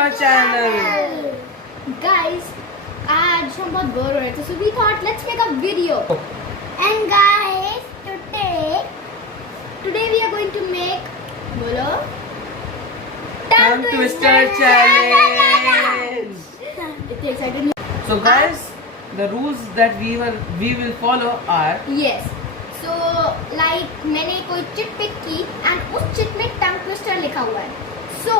our channel. Guys, आज हम बहुत बोर हो रहे थे, so we thought let's make a video. And guys, today we are going to make बोलो Tongue twister challenge. इतनी excited नहीं. So guys, the rules that we will follow are Yes. So like मैंने कोई chit pick की and उस chit में tongue twister लिखा हुआ है. So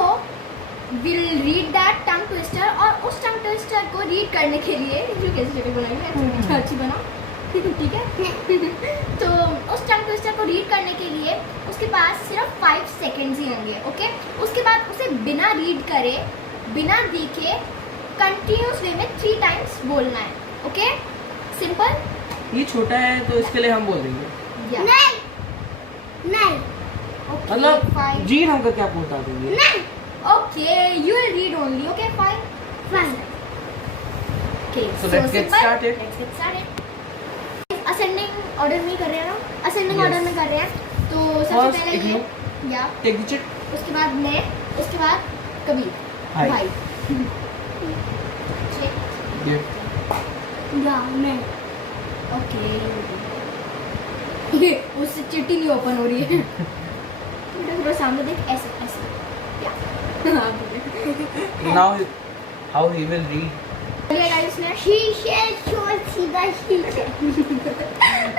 we'll read that tongue twister और उस tongue twister को रीड करने के लिए जो कैसे शक्ल बनाएंगे अच्छी बनाओ ठीक है. तो उस tongue twister को रीड करने के लिए उसके पास सिर्फ 5 सेकेंड्स ही होंगे. ओके, उसके बाद उसे बिना रीड करे बिना देखे कंटिन्यूस वे में 3 टाइम्स बोलना है. Okay, simple. ये छोटा है तो इसके लिए हम बोल देंगे. नहीं मतलब जी हमको क्या बता देंगे. नहीं. Okay, you will read only. Okay, fine. Okay, So let's get started. Ascending order में कर रहे हैं ना? Ascending Yes. order में कर रहे हैं. तो सबसे First पहले Ignu. या Take the chit. उसके बाद मैं, उसके बाद कबीर Hi. भाई. Yeah. या मैं. ओके. ये उससे चिट्ठी नहीं ओपन हो रही है. थोड़ा सामने देख ऐसे. Now how he will read.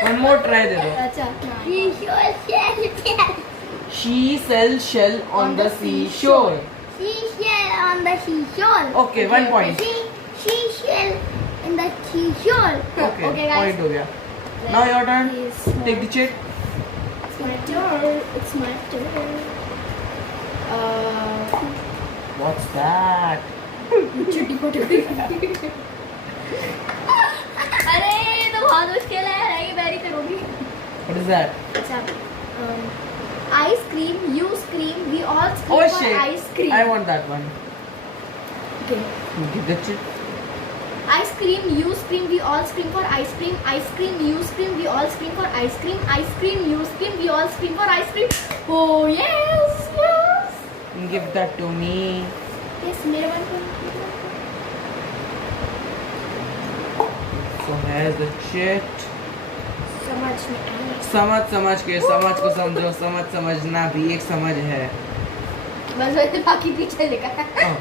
One more try दे दो. अच्छा. She sells shell on the seashore. Okay, 1 point. Seashell in the seashore. Okay, Okay, guys. point हो गया. Now your turn. Take the chit. It's my turn. It's my turn. What's that? छुट्टी पटक. अरे तो बहुत मुश्किल है. ये बैरी करोगी. What is that? अच्छा. I scream, you scream, we all scream Oh for shit! ice cream. I want that one. Okay. Give the chit. I scream, you scream, we all scream for ice cream. I scream, you scream, we all scream for ice cream. I scream, you scream, we all scream for ice cream. Oh yes. Give that to me. Yes, मेरे one point. So here's the chit. समझ में आया. समझ के समझ को समझो. समझना भी एक समझ है. बस वैसे बाकी पीछे लिखा है. Oh.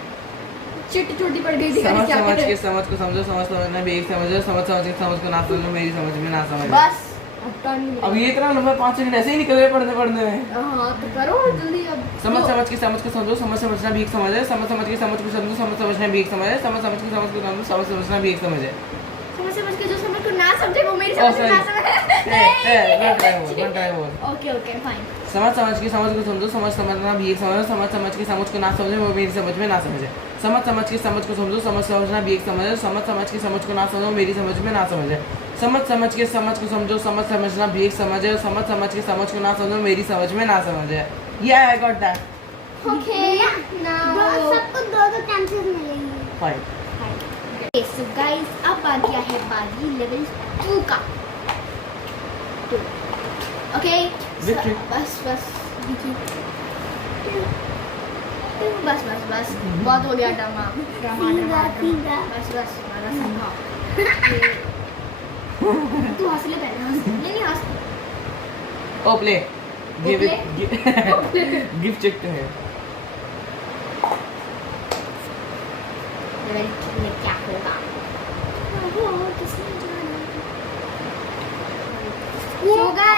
चिट छोटी पड़ गई थी. समझ के समझ को समझो. समझना भी एक समझ है. समझ के समझ को ना समझो. मेरी समझ में ना समझ. बस अब टर्न नहीं. अब ये इतना लंबा 5 सेकंड ऐसे ही निकल गए पढ़ने में. हाँ तो करो जल्दी अब. समझ के समझ को समझो. समझना भी एक समझ है. समझ के समझ को समझो. समझना भी एक समझ है. समझ के समझ को समझो. समझना भी एक समझ है. समझ के जो समझ को ना समझे वो मेरी समझ में ना समझे. One try more. Okay fine. समझ के समझ को समझो. समझना भी एक समझ है. समझ के समझ को ना समझे वो मेरी समझ में ना समझे. समझ के समझ को समझो. समझना भी एक समझ है. समझ के समझ को ना समझो मेरी समझ में ना समझे. समझ के समझ को समझो. समझना भी एक समझ है. समझ के समझ को ना समझो मेरी समझ में ना समझे. Yeah, I got that. Okay now सबको दो चांसेस मिलेंगे. Fine. Okay, so guys, अब आ गया है बारी लेवल 2 का. Okay Victory. बस विकी. बस बहुत हो गया ड्रामा. बस मारा संभव. तू हंस ले पहले. नहीं हंस. Oh, play. Give play? it. Give check to him. Level 2 में क्या होगा?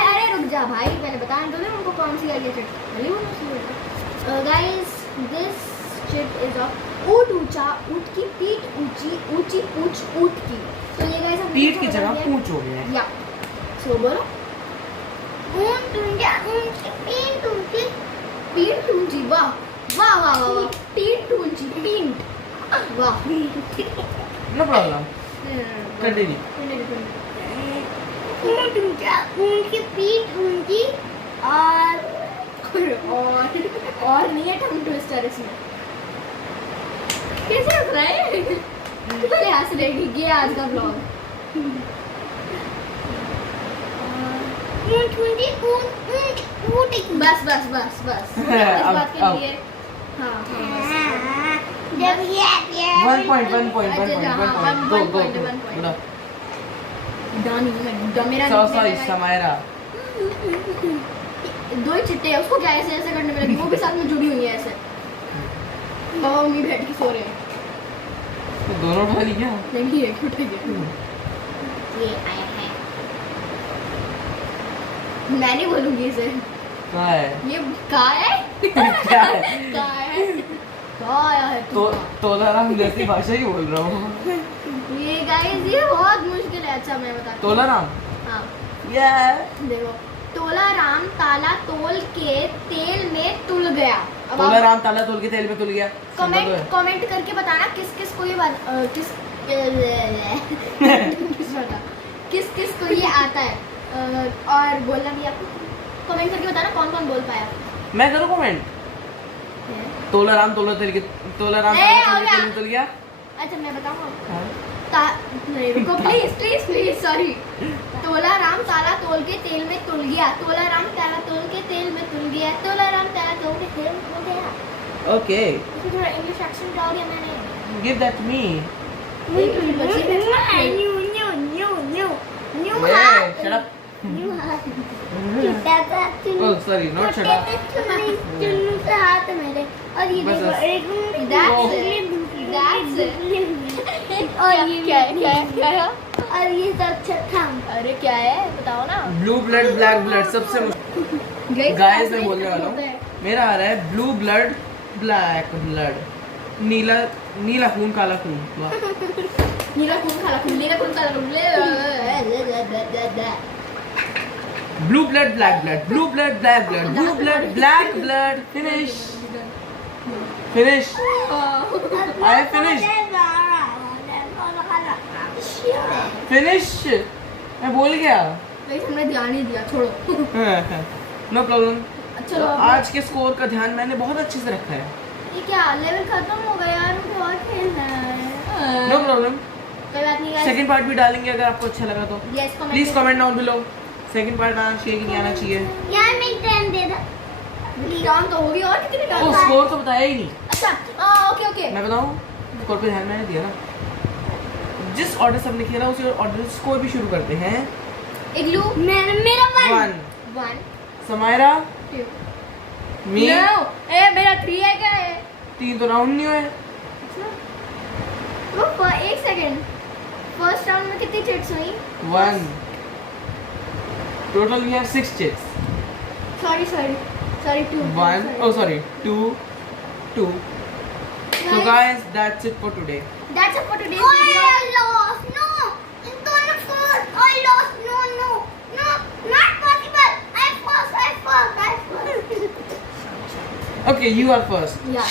अरे रुक जा भाई, पहले बताएं तो उनको कौन सी आई है chit. Guys this chit is of ऊंट ऊंचा, ऊंट की पीठ ऊंची, ऊंची पूंछ ऊंट की. तो ये गाइस हम पीठ की जगह पूंछ हो गया है. या सो बोलो ऊंट ऊंचा, ऊंट की पीठ ऊंची, पीठ ऊंची. वाह पीठ ऊंची. वाह. No problem. Continue. ऊंट ऊंचा, ऊंट की पीठ ऊंची और नहीं है टंग ट्विस्टर इसमें. कैसे हंस रहा है? पहले हंस रहेगी. ये आज का ब्लॉग. बस इस बात के लिए. हाँ 1 point 1 point 1 अच्छा, point 1 हाँ, point one दो point, दो one point. गुड़ा डन मेरा सॉरी समायरा दो ही चिट्टे हैं, उसको क्या ऐसे ऐसे करने में लगी, वो भी साथ में जुड़ी हुई है ऐसे। पापा मम्मी बैठ के सो रहे हैं। तो दोनों उठा ली क्या नहीं है, क्यों उठेगी? ये आया है, मैं नहीं बोलूंगी इसे। कहाँ है ये कहाँ है? क्या है कहाँ है? कहाँ आया है तो तू? तोलाराम जैसी भाषा ही बोल रहा हूँ ये गाइस ये बहुत मुश्किल है। अच्छा मैं बताती हूँ। तोलाराम हाँ देखो, तोला राम ताला तोल के तेल में तुल गया। अब आप तोलाराम ताला तोल के तेल में तुल गया कमेंट करके बताना किस किस को ये किस किस को ये आता है, और बोलना भी आपको कमेंट करके बताना कौन कौन बोल पाया। मैं करूँ कमेंट तोलाराम तोला तेल के तोलाराम ए, ताला हो तोल के गया। तेल में तुल गया अच्छा मैं बताऊँ, हाँ। नहीं रुको प्लीज सॉरी। तोला राम ताला तोल के तेल में तुल गया, तोला राम ताला तोल के तेल में तुल गया, तोला राम ताला तोल के तेल में तुल गया। ओके इसमें थोड़ा इंग्लिश एक्सेंट डाल दिया मैंने। Give that to me shut up oh sorry not shut up Chunnu से हाथ मेरे, और ये बस, देखो बस। और ये क्या है? और ये सब छठा। अरे क्या है बताओ ना। ब्लू ब्लड ब्लैक ब्लड सबसे गाइस मैं बोलने वाला हूँ मेरा आ रहा है ब्लू ब्लड ब्लैक ब्लड नीला नीला खून काला खून वाह नीला खून काला खून, नीला खून काला खून। Blue blood black blood blue blood black blood blue blood black blood finish I finished. Finish मैं बोल गया वैसे हमने ध्यान ही दिया, छोड़ो। नो प्रॉब्लम चलो आज के स्कोर का ध्यान मैंने बहुत अच्छे से रखा है ये क्या लेवल खत्म हो गया यार, मुझे और खेलना है। नो प्रॉब्लम कोई बात नहीं guys। सेकंड पार्ट भी डालेंगे अगर आपको अच्छा लगा तो Yes, comment प्लीज करो। Comment down below second part आना चाहिए कि नहीं आना चाहिए यार मैं टाइम दे दा। काम तो होगी और कितनी टाइम? ओ स्कोर तो बताया ही नहीं अच्छा ओके मैं बताऊं स्कोर पे ध्यान मैंने दिया ना जिस ऑर्डर से हमने खेला उसी ऑर्डर से स्कोर भी शुरू करते हैं इग्लू मेरा 1 1 समायरा 2 मी नो ए मेरा 3 है क्या है? 3 तो राउंड नहीं हुए वो एक सेकंड, फर्स्ट राउंड में कितनी चिट्स हुई? 1 total we have 6 chits sorry 2 1 oh sorry 2 so guys that's it for today That's it for today's video. I lost. No. Don't first. I lost. No. Not possible. I first. okay you are first Yeah.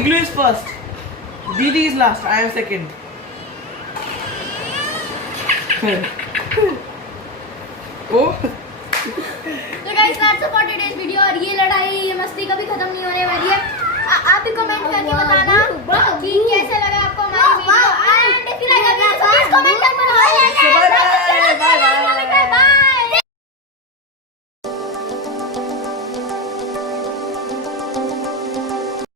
Igloo is first Didi is last I am second oh So guys, that's it for today's video. और ये लड़ाई ये मस्ती कभी खत्म नहीं होने वाली है। आप भी कमेंट करके बताना कि कैसे